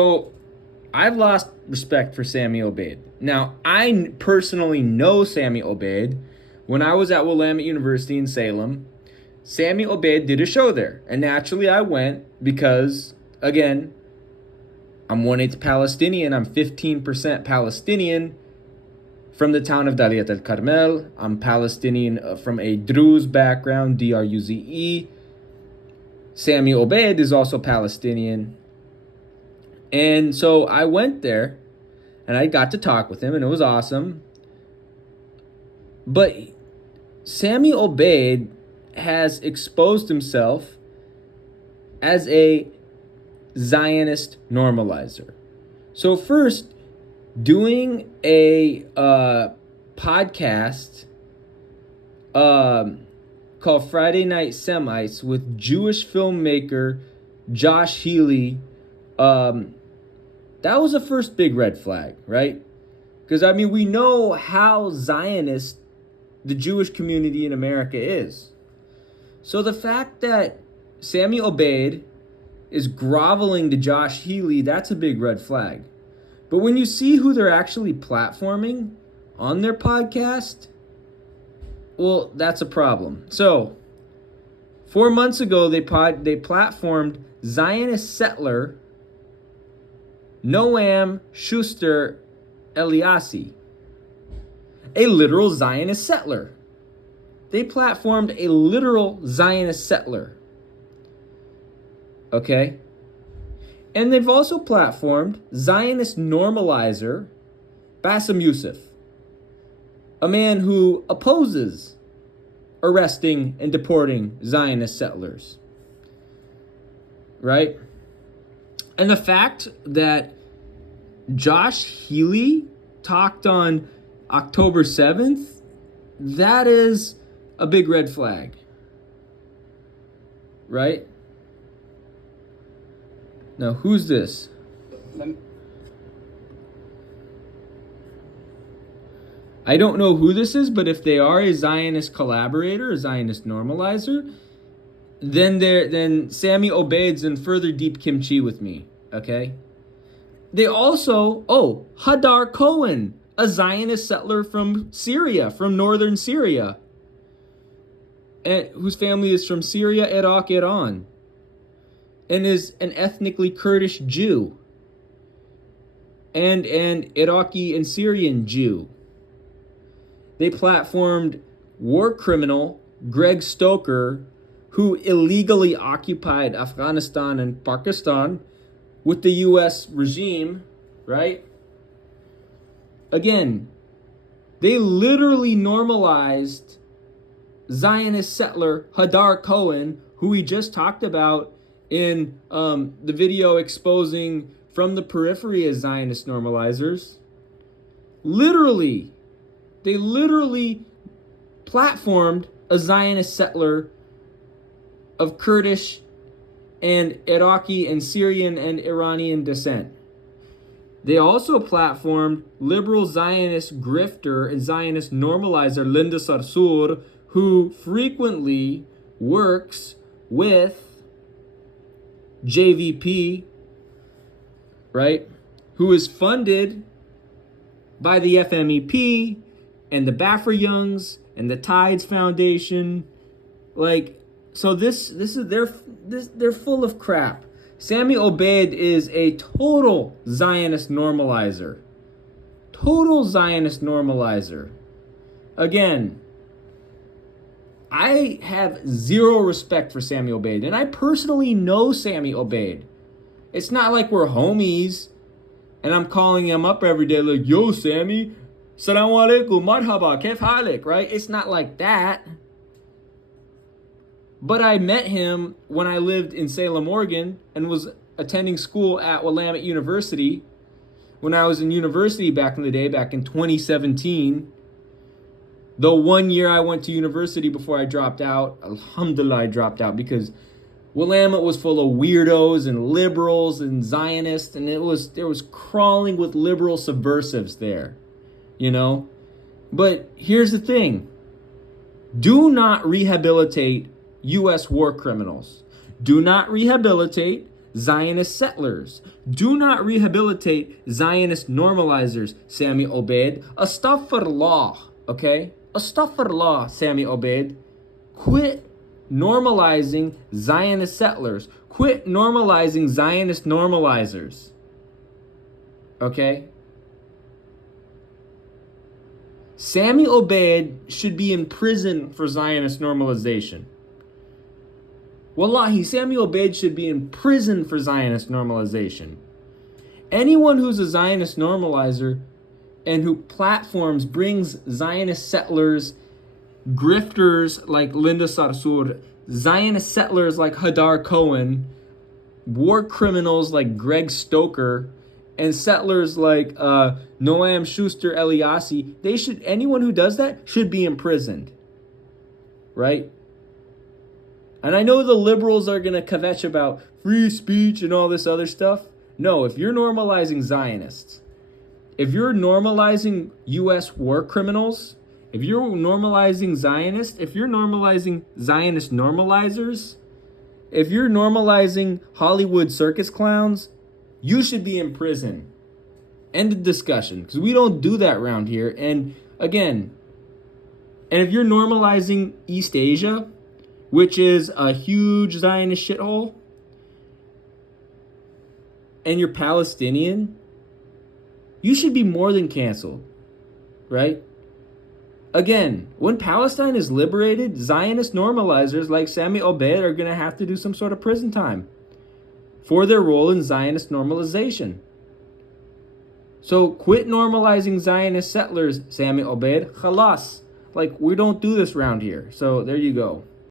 So I've lost respect for Sammy Obeid. Now, I personally know Sammy Obeid. When I was at Willamette University in Salem, Sammy Obeid did a show there. And naturally, I went because, again, I'm 1/8 Palestinian. I'm 15% Palestinian from the town of Daliat al Carmel. I'm Palestinian from a Druze background, Druze. Sammy Obeid is also Palestinian. And so I went there and I got to talk with him and it was awesome. But Sammy Obeid has exposed himself as a Zionist normalizer. So first, doing a podcast called Friday Night Semites with Jewish filmmaker Josh Healy, that was the first big red flag, right? Because, I mean, we know how Zionist the Jewish community in America is. So the fact that Sammy Obeid is groveling to Josh Healy, that's a big red flag. But when you see who they're actually platforming on their podcast, well, that's a problem. So 4 months ago, they platformed Zionist settler Noam Schuster Eliassi, a literal Zionist settler. They platformed a literal Zionist settler. Okay? And they've also platformed Zionist normalizer Bassem Youssef, a man who opposes arresting and deporting Zionist settlers. Right? And the fact that Josh Healy talked on October 7th, that is a big red flag. Right? Now, who's this? I don't know who this is, but if they are a Zionist collaborator, a Zionist normalizer, then Sammy Obeid's in further deep kimchi with me, okay? They also, Hadar Cohen, a Zionist settler from Syria, from northern Syria, and whose family is from Syria, Iraq, Iran, and is an ethnically Kurdish Jew, and an Iraqi and Syrian Jew. They platformed war criminal Greg Stoker, who illegally occupied Afghanistan and Pakistan with the U.S. regime, right? Again, they literally normalized Zionist settler Hadar Cohen, who we just talked about in the video exposing From the Periphery as Zionist normalizers. They literally platformed a Zionist settler of Kurdish and Iraqi and Syrian and Iranian descent. They also platformed liberal Zionist grifter and Zionist normalizer Linda Sarsour, who frequently works with JVP, right? Who is funded by the FMEP and the Baffer Youngs and the Tides Foundation. Like, so they're full of crap. Sammy Obeid is a total Zionist normalizer. Total Zionist normalizer. Again, I have zero respect for Sammy Obeid, and I personally know Sammy Obeid. It's not like we're homies, and I'm calling him up every day like, yo, Sammy, Assalamu alaikum, marhaba, kef halik, right? It's not like that. But I met him when I lived in Salem, Oregon, and was attending school at Willamette University when I was in university back in the day, back in 2017. The 1 year I went to university before I dropped out, alhamdulillah, I dropped out because Willamette was full of weirdos and liberals and Zionists, and there was crawling with liberal subversives there, you know? But here's the thing. Do not rehabilitate U.S. war criminals. Do not rehabilitate Zionist settlers. Do not rehabilitate Zionist normalizers, Sammy Obeid. Astaghfirullah, okay? Astaghfirullah, Sammy Obeid. Quit normalizing Zionist settlers. Quit normalizing Zionist normalizers. Okay? Sammy Obeid should be in prison for Zionist normalization. Wallahi, Sammy Obeid should be in prison for Zionist normalization. Anyone who's a Zionist normalizer and who platforms brings Zionist settlers, grifters like Linda Sarsour, Zionist settlers like Hadar Cohen, war criminals like Greg Stoker, and settlers like Noam Schuster Eliassi, anyone who does that should be imprisoned. Right? And I know the liberals are going to kvetch about free speech and all this other stuff. No, if you're normalizing Zionists, if you're normalizing U.S. war criminals, if you're normalizing Zionists, if you're normalizing Zionist normalizers, if you're normalizing Hollywood circus clowns, you should be in prison. End of discussion. Because we don't do that around here. And again, and if you're normalizing East Asia, which is a huge Zionist shithole, and you're Palestinian, you should be more than canceled, right? Again, when Palestine is liberated, Zionist normalizers like Sammy Obeid are going to have to do some sort of prison time for their role in Zionist normalization. So quit normalizing Zionist settlers, Sammy Obeid. Khalas. Like, we don't do this around here. So there you go.